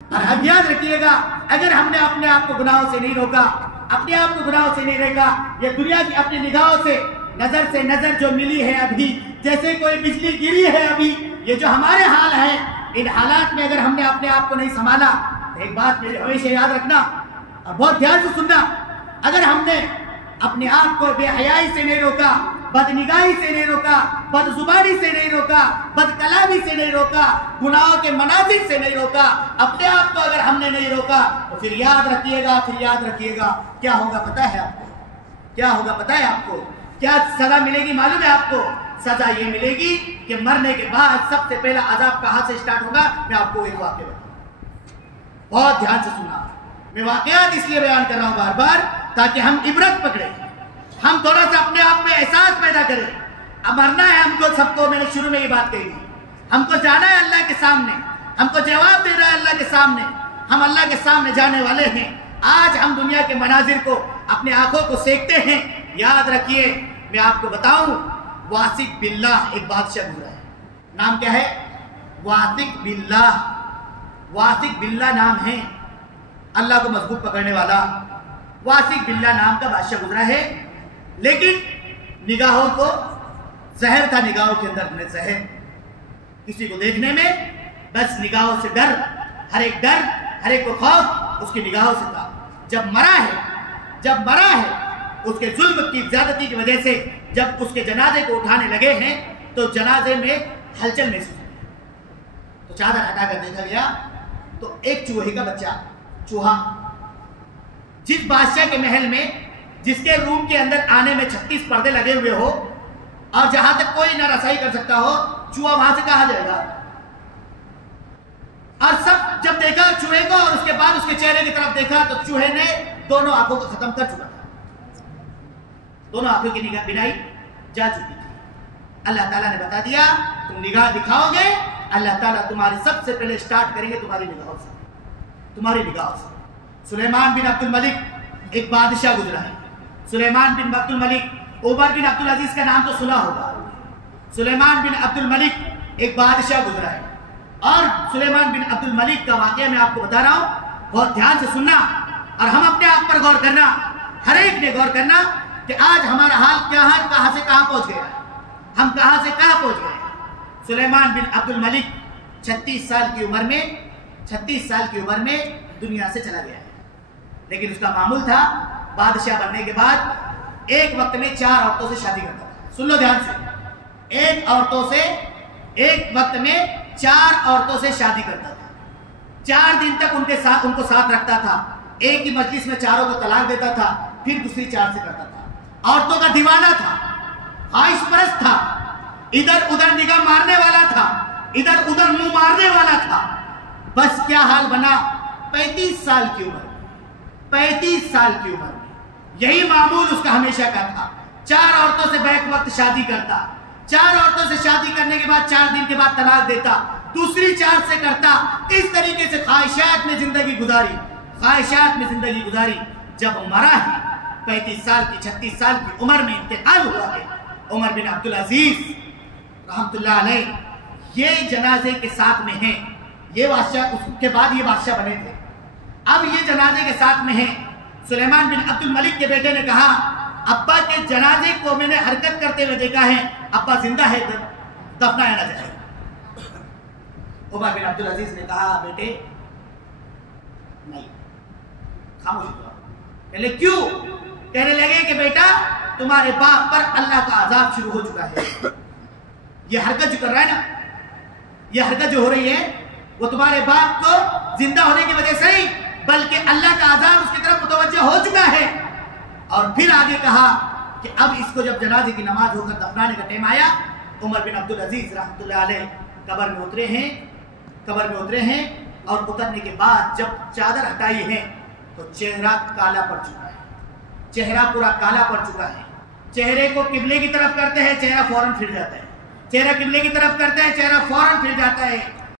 और अब याद रखिएगा, अगर हमने अपने आप को गुनाहों से नहीं रोका, अपने आप को गुनाहों से नहीं रोका, ये दुनिया की अपनी निगाहों से नजर जो मिली है अभी, जैसे कोई बिजली गिरी है अभी, ये जो हमारे हाल है, इन हालात में अगर हमने अपने आप को नहीं संभाला, तो एक बात मेरे हमेशा याद रखना और बहुत ध्यान से सुनना, अगर हमने अपने आप को बेहयाई से नहीं रोका, बदनिगाही से नहीं रोका, बदजुबानी से नहीं रोका, बदकलामी से नहीं रोका, गुनाहों के मनाजिर से नहीं रोका, अपने आप को अगर हमने नहीं रोका, तो फिर याद रखिएगा क्या होगा पता है आपको? क्या होगा पता है आपको? क्या सजा मिलेगी मालूम है आपको? सजा ये मिलेगी कि मरने के बाद सबसे पहला अजाब कहां से स्टार्ट होगा। मैं आपको एक वाक्य बताऊं, बहुत ध्यान से सुनना। मैं वाकयात इसलिए बयान कर रहा हूं बार बार, ताकि हम इबरत पकड़े, हम थोड़ा सा अपने आप में एहसास पैदा करें। अब मरना है हमको सबको, मैंने शुरू में ये बात कही थी, हमको जाना है अल्लाह के सामने, हमको जवाब देना है अल्लाह के सामने, हम अल्लाह के सामने जाने वाले हैं। आज हम दुनिया के मनाजिर को अपने आंखों को सेकते हैं। याद रखिए, मैं आपको बताऊं, वासिक बिल्लाह एक बादशाह गुजरा है, नाम क्या है? वासिक बिल्लाह। वासिक बिल्लाह नाम है, अल्लाह को मजबूत पकड़ने वाला वासिक बिल्लाह नाम का बादशाह गुजरा है। लेकिन निगाहों को जहर था, निगाहों के अंदर जहर, किसी को देखने में बस निगाहों से डर, हर एक को खौफ उसकी निगाहों से था। जब मरा है उसके जुल्म की ज्यादती की वजह से जब उसके जनाजे को उठाने लगे हैं तो जनाजे में हलचल महसूस हुई। तो चादर हटाकर देखा गया तो एक चूहे का बच्चा, चूहा, जिस बादशाह के महल में, जिसके रूम के अंदर आने में 36 पर्दे लगे हुए हो और जहां तक कोई ना रसाई कर सकता हो, चूहा वहां से कहा जाएगा। और सब जब देखा चूहे को और उसके बाद उसके चेहरे की तरफ देखा तो चूहे ने दोनों आंखों को खत्म कर चुका था, दोनों आंखों की निगाह बिनाई जा चुकी थी। अल्लाह ताला ने बता दिया, तुम निगाह दिखाओगे, अल्लाह ताला तुम्हारी सबसे पहले स्टार्ट करेंगे तुम्हारी निगाहों से। सुलेमान बिन अब्दुल मलिक एक बादशाह गुजरा है। सुलेमान बिन अब्दुल मलिक, उमर बिन अब्दुल अजीज का नाम तो सुना होगा। सुलेमान बिन अब्दुल मलिक एक बादशाह गुजरा है और सुलेमान बिन अब्दुल मलिक का वाकया मैं आपको बता रहा हूं, बहुत ध्यान से सुनना और हम अपने आप पर गौर करना, हर एक ने गौर करना कि आज हमारा हाल क्या है, कहां से कहां पहुंच गया, हम कहां से कहां पहुंच गए। सुलेमान बिन अब्दुल मलिक 36 साल की उम्र में दुनिया से चला गया है। लेकिन उसका मामूल था, बादशाह बनने के बाद एक वक्त में 4 औरतों से शादी करता था। सुन लो ध्यान से, एक वक्त में 4 औरतों से शादी करता था। 4 दिन तक उनको साथ रखता था, एक ही मजलिस में चारों को तलाक देता था, फिर दूसरी 4 से करता था। औरतों का दीवाना था, ख्वाहिश परस्त था, इधर उधर निगाह मारने वाला था, इधर उधर मुंह मारने वाला था। बस क्या हाल बना, 35 साल की उम्र में यही मामूल उसका हमेशा का था। 4 औरतों से बैक वक्त शादी करता, 4 औरतों से शादी करने के बाद 4 दिन के बाद तलाक देता, दूसरी 4 से करता। इस तरीके से ख्वाहिशात में जिंदगी गुजारी। जब मरा है 35 साल की 36 साल की उम्र में इंतकाल हुआ है उमर बिन अब्दुल अजीज रहमतुल्लाह अलैह, ये जनाजे के साथ में है। ये बादशाह, उसके बाद ये बादशाह बने थे, अब ये जनाजे के साथ में है। सुलेमान बिन अब्दुल मलिक के बेटे ने कहा, अब्बा के जनाजे को मैंने हरकत करते हुए देखा है, अब्बा जिंदा है, दफनाया ना जाए। उमर बिन अब्दुल अजीज ने कहा, बेटे नहीं, खामोश हुआ। कहले क्यों? कहने लगे कि बेटा तुम्हारे बाप पर अल्लाह का अजाब शुरू हो चुका है। ये हरकत जो कर रहा है ना, ये हरकत जो हो रही है वो तुम्हारे बाप को जिंदा होने की वजह से ही, बल्कि अल्लाह का अजाब उसकी तरफ मुतवज्जह हो चुका है। और फिर आगे कहा कि अब इसको जब जनाजे की नमाज होकर दफनाने का टाइम आया, उमर बिन अब्दुल अजीज रहमतुल्लाह अलैह कब्र में उतरे हैं और उतरने के बाद जब चादर हटाई है तो चेहरा काला पड़ चुका है, चेहरा पूरा काला पड़ चुका है। चेहरे को किबले की तरफ करते हैं, चेहरा फौरन फिर जाता है, चेहरा किबले की तरफ करते हैं, चेहरा फौरन फिर जाता है।